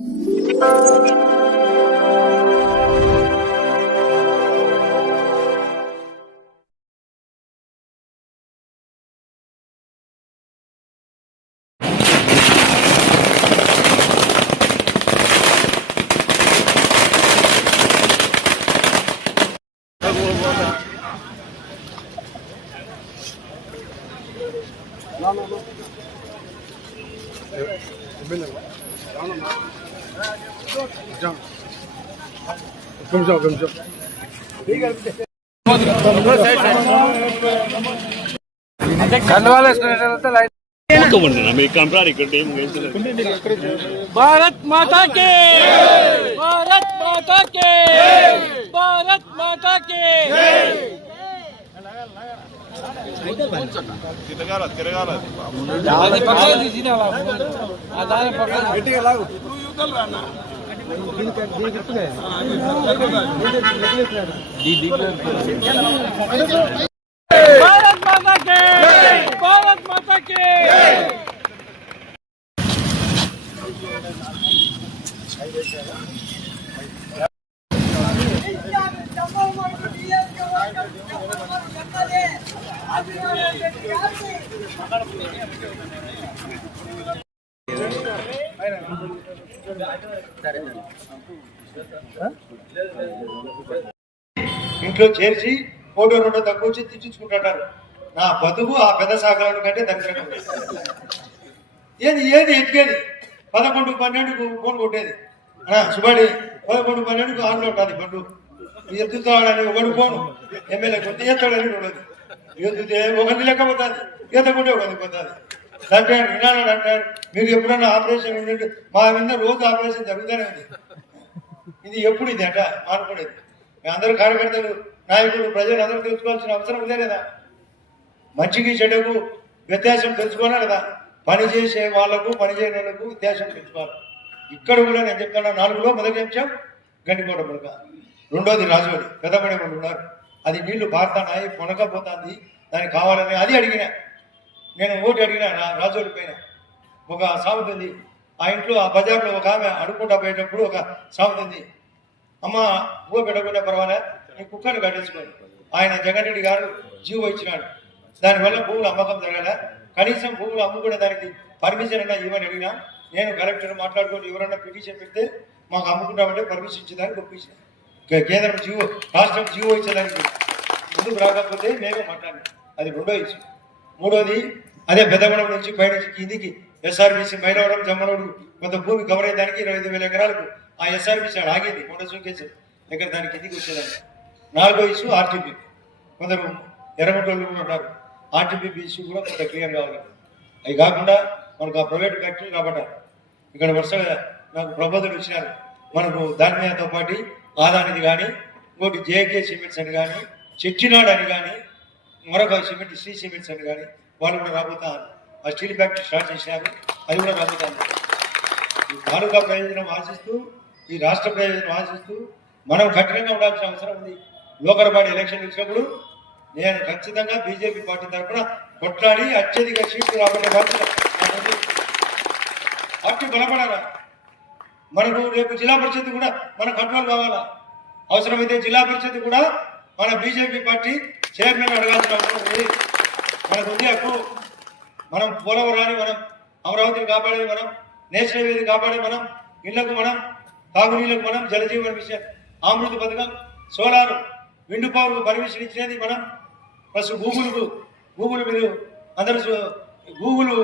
भारत माता के, भारत माता के, भारत माता के। తిరగాల తిరగాల అది పక్కన తీసినావా అదాని పక్కన గట్టిగా లాగు యూకల్ రానా भारत माता के, भारत माता के। ఇంట్లో చేర్చి ఫోటో రెండో తక్కువ వచ్చి తెచ్చుకుంటారు. నా బతుకు ఆ పెద్ద సాగరాలు కంటే దర్శనం. ఏది ఏది ఎత్తికేది 11-12కు ఫోన్ కొట్టేది. సుబాడి 11-12కు ఆన్లో ఉంటుంది బండు ఎత్తుతాడని ఒకడు ఫోను ఎమ్మెల్యే కొట్టి ఎత్తాడని ఉండదు. ఎత్తుతే ఒకటి లెక్క పోతుంది, ఎత్తకుంటే ఒకటి పోతుంది. అంటాడు వినాలని అంటాడు. మీరు ఎప్పుడన్నా ఆపరేషన్ ఉండండి, మా మీద రోజు ఆపరేషన్ జరుగుతూనే ఉంది. ఇది ఎప్పుడు ఇది అట మానుకునేది. అందరూ కార్యకర్తలు నాయకులు ప్రజలు అందరూ తెలుసుకోవాల్సిన అవసరం ఉందే లేదా? మంచికి చెడుకు వ్యత్యాసం తెలుసుకోవాలి కదా. పని చేసే వాళ్లకు పని చేయని వాళ్ళకు వ్యత్యాసం తెలుసుకోవాలి. ఇక్కడ కూడా నేను చెప్తాను, 4లో మొదటి అంశం గండికోట మునక, రెండోది రాజోడి పెద్దపడే వాళ్ళు ఉన్నారు. అది నీళ్లు బారుతానాయి పొనకపోతుంది, దానికి కావాలని అది అడిగినా. నేను ఓటు అడిగినా రాజోడి పైన. ఒక సామెత ఉంది, ఆ ఇంట్లో ఆ బజార్లో ఒక ఆమె అడుక్కుంటా పోయేటప్పుడు ఒక సామెత ఉంది, అమ్మ ఊ పెట్టకుండా పర్వాలే నీ కుక్కను కట్టేసుకోండి. ఆయన జగన్ రెడ్డి గారు జీవో ఇచ్చినాడు, దానివల్ల భూములు అమ్మకం జరగాల, కనీసం భూములు అమ్ముకునే దానికి పర్మిషన్ అన్నా ఇవ్వని అడిగినా. నేను కలెక్టర్ మాట్లాడుకొని ఎవరన్నా పిటిషన్ పెడితే మాకు అమ్ముకుంటామంటే పర్మిషన్ ఇచ్చేదానికి ఒప్పించిన. కేంద్రం జీవో రాష్ట్రం జీవో ఇచ్చేదానికి ముందుకు రాకపోతే మేమే మాట్లాడినాం. అది రెండో ఇష్యూ. మూడోది అదే పెద్దగూడెం నుంచి పైనుంచి కిందికి ఎస్ఆర్బీసీ మైలవరం జమ్మనోడు కొంత భూమి కవర్ అయ్యేదానికి 25,000 ఎకరాలకు ఆ ఎస్ఆర్బీసీ ఆగింది కొండ సూకేసి దగ్గర దానికి కిందికి వచ్చేదాన్ని. నాలుగో ఇష్యూ ఆర్టీపీ. కొందరు ఎర్రగొట్టోళ్ళు కూడా ఉన్నారు. ఆర్టీపీ ఇష్యూ కూడా కొంత క్లియర్ కావాలి. అవి కాకుండా మనకు ఆ ప్రైవేట్ ఫ్యాక్టరీ కాబట్టి ఇక్కడ వరుసగా నాకు ప్రబోధులు ఇచ్చినారు. మనకు దాని మీదతో పాటు ఆదానిది కానీ, ఇంకోటి జేకే సిమెంట్స్ అని కానీ, చెట్టినాడు అని కానీ, మరొక సిమెంట్ శ్రీ సిమెంట్స్ అని కానీ వాళ్ళు కూడా రాబోతారు. ఆ స్టీల్ ఫ్యాక్టరీ స్టార్ట్ చేసినారు, అది కూడా రాబోతారు. ఈ తాలూకా ప్రయోజనం ఆశిస్తూ, ఈ రాష్ట్ర ప్రయోజనం ఆశిస్తూ మనం కఠినంగా ఉండాల్సిన అవసరం ఉంది. లోకల్ బాడీ ఎలక్షన్ వచ్చినప్పుడు నేను ఖచ్చితంగా బీజేపీ పార్టీ తరఫున కొట్లాడి అత్యధిక సీట్లు రాబట్టే బాధ్యత పార్టీ బలపడాలా. మనకు రేపు జిల్లా పరిషత్ కూడా మన కంట్రోల్ కావాలా. అవసరమైతే జిల్లా పరిషత్ కూడా మన బీజేపీ పార్టీ చైర్మన్ అడగాల్సిన అవసరం ఉంది. మనకు ఉంది హక్కు. మనం పోలవరాన్ని మనం అమరావతిని కాపాడేది మనం, నేషనల్ హైవేని కాపాడేది మనం, ఇళ్లకు మనం, తాగునీళ్లకు మనం, జలజీవన మిషన్, అమృత పథకం, సోలార్, విండ్ పవర్కు పర్మిషన్ ఇచ్చినది మనం. ప్లస్ గూగుల్ మీరు అందరూ గూగుల్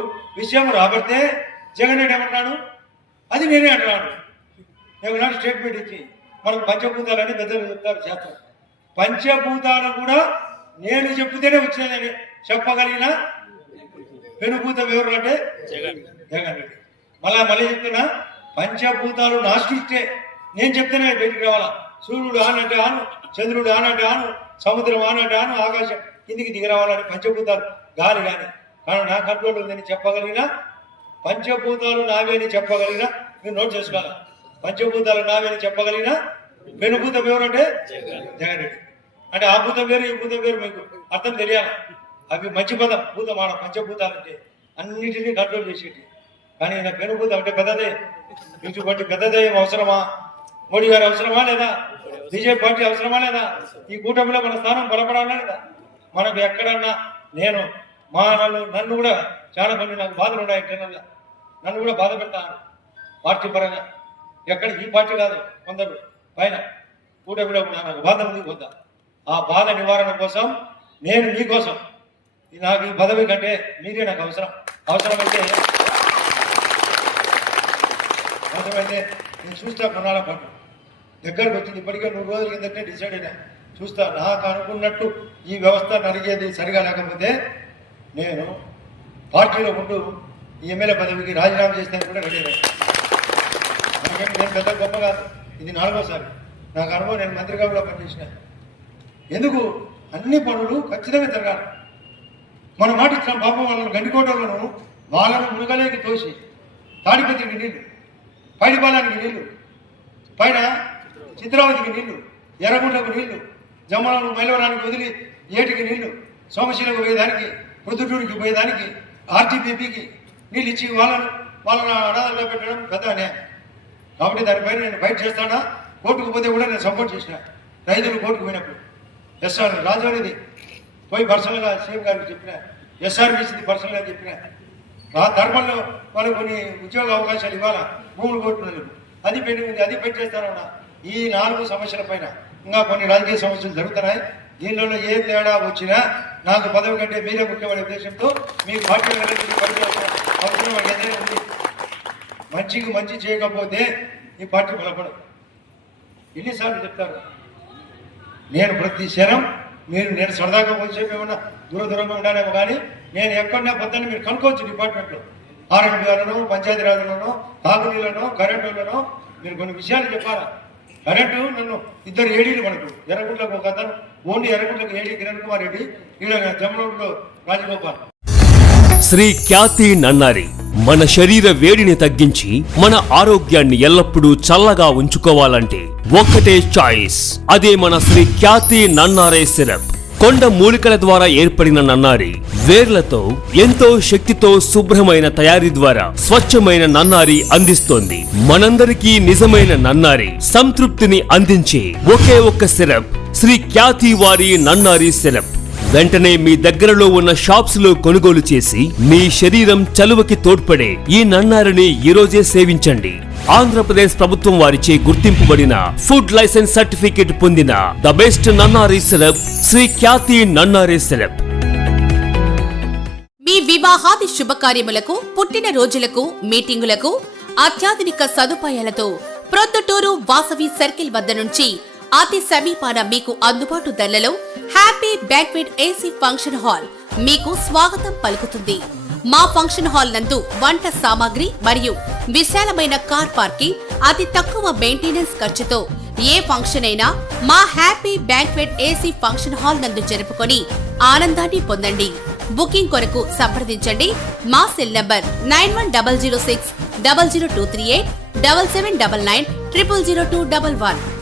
విషయం రాబడితే జగన్ రెడ్డి ఏమంటున్నాడు, అది నేనే అంటున్నాడు. ఏమన్నాడు స్టేట్మెంట్ ఇచ్చి మనకు పంచభూతాలని పెద్దలు చెప్తారు చేస్తారు. పంచభూతాలు కూడా నేను చెప్తేనే వచ్చినదని చెప్పగలిగిన పెనుభూతం ఎవరు అంటే జగన్ రెడ్డి. మళ్ళీ చెప్తున్నా, పంచభూతాలు నా సృష్టే, నేను చెప్తేనే బయటికి రావాలా. సూర్యుడు ఆనంటే ఆను, చంద్రుడు ఆనంటే ఆను, సముద్రం ఆనంటే ఆను, ఆకాశం కిందికి దిగి రావాలని పంచభూతాలు గాలి కానీ కానీ నా కంట్రోల్ ఉందని చెప్పగలిగిన, పంచభూతాలు నావే అని చెప్పగలిగిన, మీరు నోట్ చేసుకోవాలి. పంచభూతాలు నావే అని చెప్పగలిగిన పెనుభూతం ఎవరంటే జగన్ రెడ్డి. అంటే ఆ భూతం వేరు ఈ భూతం వేరు మీకు అర్థం తెలియాలి. అవి మంచి పదం భూతం ఆడ పంచభూతాలు అంటే అన్నింటినీ కంట్రోల్ చేసేటి. కానీ ఈయన పెనుభూతం అంటే పెద్దదే. ఇటువంటి పెద్ద దయ్యం అవసరమా? మోడీ గారు అవసరమా లేదా? బీజేపీ పార్టీ అవసరమా లేదా? ఈ కూటమిలో మన స్థానం బలపడాలా లేదా? మనకు ఎక్కడన్నా నేను నన్ను కూడా చాలా మంది నాకు బాధలు ఉన్నాయి, జనంగా నన్ను కూడా బాధ పెడతాను పార్టీ పరంగా. ఎక్కడ ఈ పార్టీ కాదు, కొందరు పైన కూటమిలో నాకు బాధ ఉంది వద్దా. ఆ బాధ నివారణ కోసం నేను మీకోసం, నాకు ఈ పదవి కంటే మీరే నాకు అవసరమైతే నేను చూస్తా. కొన్నాళ్ళ పాటు దగ్గరకు వచ్చింది, ఇప్పటికే 100 రోజుల కిందటే డిసైడ్ అయినా. చూస్తా, నాకు అనుకున్నట్టు ఈ వ్యవస్థ నడిగేది సరిగా లేకపోతే నేను పార్టీలో ఉంటూ ఈ ఎమ్మెల్యే పదవికి రాజీనామా చేస్తాను కూడా రెడీ అయ్యాను. నేను పెద్ద గొప్ప కాదు, ఇది 4వసారి నాకు అనుభవం. నేను మంత్రిగా కూడా పనిచేసిన. ఎందుకు అన్ని పనులు ఖచ్చితంగా జరగాలి. మనం మాట ఇచ్చిన పాపం వాళ్ళని గండికోటలను వాళ్ళను మునగలేకి తోసి తాడిపత్రికి నీళ్లు, పైడిపాలానికి నీళ్లు, పైన చిత్రావతికి నీళ్లు, ఎర్రగుంటకు నీళ్లు, జమ్మలను మైలవరానికి వదిలి ఏటికి నీళ్లు, సోమశీలకు పోయేదానికి, ప్రొద్దుటూరికి పోయేదానికి, ఆర్టీపీపీకి నీళ్ళు ఇచ్చి వాళ్ళని అనాథంగా పెట్టడం పెద్ద అన్యాయం. కాబట్టి దానిపైన నేను ఫైట్ చేస్తానా. కోర్టుకు పోతే కూడా నేను సపోర్ట్ చేసిన. రైతులు కోర్టుకు పోయినప్పుడు ఎస్ఆర్ రాజవనిది పోయి పర్సనల్గా సీఎం గారికి చెప్పిన, ఎస్ఆర్బీసీది పర్సనల్గా చెప్పిన. ఆ ధర్మంలో వాళ్ళు కొన్ని ఉద్యోగ అవకాశాలు ఇవ్వాలా భూములు కోరుతున్నారు, అది పెండింగ్ ఉంది, అది పెట్టేస్తారన్నా. ఈ 4 సమస్యల పైన ఇంకా కొన్ని రాజకీయ సమస్యలు జరుగుతున్నాయి. దీనిలో ఏ తేడా వచ్చినా నాకు పదవి కంటే మీరే ముఖ్యమైన ఉద్దేశంతో మీ పార్టీ అవసరం ఏదైనా ఉంది. మంచికి మంచి చేయకపోతే ఈ పార్టీ బలపడదు. ఎన్నిసార్లు చెప్తారు? నేను ప్రతి క్షణం నేను సరదాగా కొంచెంసేపు ఏమన్నా దూరంగా ఉండాలేమో కానీ నేను ఎక్కడన్నా పొద్దున్న మీరు కనుక్కోవచ్చు. డిపార్ట్మెంట్లో ఆర్ఎండ్బీఆర్లను, పంచాయతీరాజ్లోనో, తాగునీళ్ళనో, కరెంటులోనో మీరు కొన్ని విషయాలు చెప్పాలా. కరెంటు నన్ను 2 ఏడీలు మనకు ఎర్రగుంట్లకు ఒక అతను, ఓన్లీ ఎర్రగుంట్లకు ఏడీ కిరణ్ కుమార్ రెడ్డి, ఈడ జమ్మలూరులో రాజగోపాల్. శ్రీ ఖ్యాతి నన్నారి మన శరీర వేడిని తగ్గించి మన ఆరోగ్యాన్ని ఎల్లప్పుడూ చల్లగా ఉంచుకోవాలంటే ఒక్కటే చాయిస్, అదే మన శ్రీ ఖ్యాతి నన్నారే సిరప్. కొండ మూలికల ద్వారా ఏర్పడిన నన్నారి వేర్లతో ఎంతో శక్తితో శుభ్రమైన తయారీ ద్వారా స్వచ్ఛమైన నన్నారి అందిస్తోంది. మనందరికీ నిజమైన నన్నారి సంతృప్తిని అందించే ఒకే ఒక్క సిరప్ శ్రీ ఖ్యాతి వారి నన్నారి సిరప్. వెంటనే మీ దగ్గరలో ఉన్న షాప్స్ లో కొనుగోలు చేసి మీ శరీరం చలువకి తోడ్పడే ఈ నన్నారిని ఈరోజే సేవించండి. ఆంధ్రప్రదేశ్ ప్రభుత్వం వారిచే గుర్తింపుబడిన ఫుడ్ లైసెన్స్ సర్టిఫికేట్ పొందిన the best nannari syrup Sri Khyati nannari syrup. మీ వివాహాది శుభకార్యములకు, పుట్టిన రోజులకు, మీటింగులకు అత్యాధునిక సదుపాయాలతో ప్రొద్దుటూరు వాసవి సర్కిల్ వద్ద నుంచి అతి సమీపాన మీకు అందుబాటు ధరలలో happy banquet AC function hall మీకు స్వాగతం పలుకుతుంది. మా ఫంక్షన్ హాల్ నందు వంట సామాగ్రి మరియు విశాలమైన కార్ పార్కింగ్, అతి తక్కువ మెయింటెనెన్స్ ఖర్చుతో ఏ ఫంక్షన్ అయినా మా happy banquet AC function hall నందు జరుపుకొని ఆనందాన్ని పొందండి. బుకింగ్ కొరకు సంప్రదించండి. మా సెల్ నంబర్ 9100600238 7799 000211.